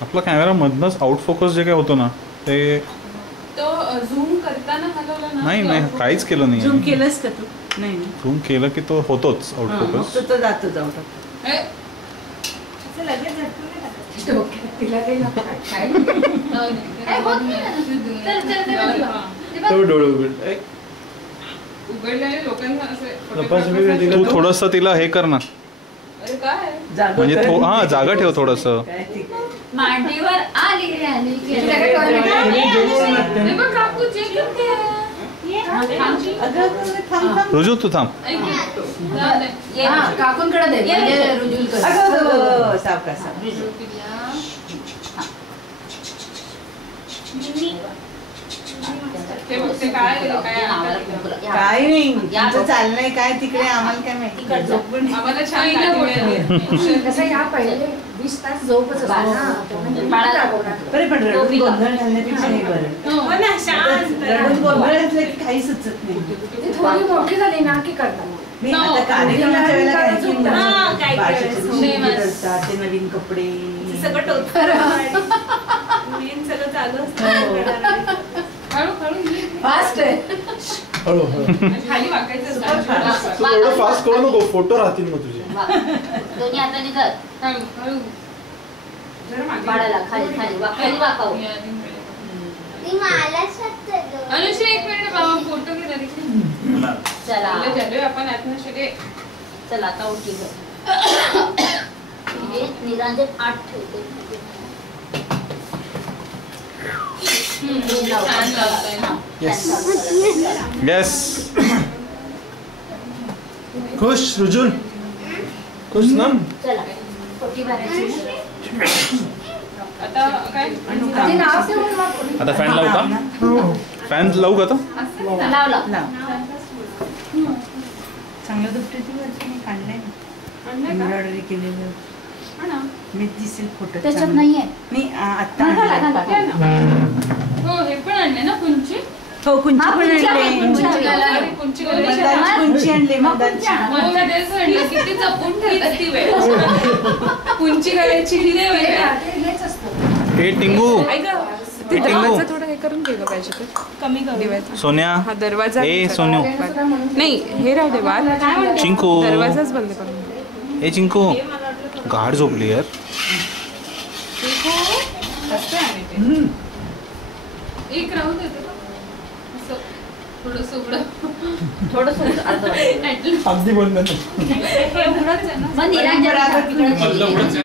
आपला camera मधनच out focus जे काय होतो ना ते तो झूम करताना हलवला ना. नाही नाही काहीच केलं नाही. झूम केलंस का तू? नाही झूम केलं की तो होतोच आउट फोकस. तो जातो जाऊट. डोळे उघडलेले लोकांना असे तू थोडस तिला हे कर ना. अरे काय म्हणजे हा जागा ठेव थोडस. मांडीवर आली रुजू तू थांब. काकूंकडे दे काय नाही चाललंय काय तिकडे आम्हाला काय माहिती. आम्हाला छान कसं या पहिले 20 तास झोपच पण रडून गोंधळ घालण्यापेक्षा हे बरं. रडून गोंधळ घातलं की काही सुचत नाही. थोडी मोठी झाली ना की करतात. मी आता कार्यक्रमाच्या वेळेला काय ते नवीन कपडे सगळं चालू असतं. फास्ट आहे. खाली वाकायचं एवढं फास्ट करू नको फोटो राहतील मग तुझे. दोन्ही हाताने कर. हळू बाळाला खाली खाली खाली वाकाव. अनुश्री एक मिनिट बाबा फोटो घे. चला आपण आत्मश्री. चला आता उठी कर. निरांजन 8 ठेवते. येस खुश रुजून खुश ना. चला पोटी भरायची. आता काय आता फॅन लावू का? फॅन लावू का आता? लावला चांगलं दुपट्याची वरती काढलंय एम्ब्रॉयडरी केलेलं. मी दिसेल फोटो त्याच्यात नाहीये. मी आता हो हे पण आणले ना कुंची. हो कुंची पण आणले. कुंची आणले किती जपून ठेवतात ती वेळ. कुंची घालायची ही वेळ. हे टिंगू ते दरवाजा थोडं हे करून गेलं पाहिजे ते कमी करू. सोन्या हा दरवाजा ए सोनू नाही हे राहू दे बाळ. चिंकू दरवाजाच बंद करून. ए चिंकू गाढ झोपली यार. एक राहू देते थोडस उघड अगदी बंद मग निरांजन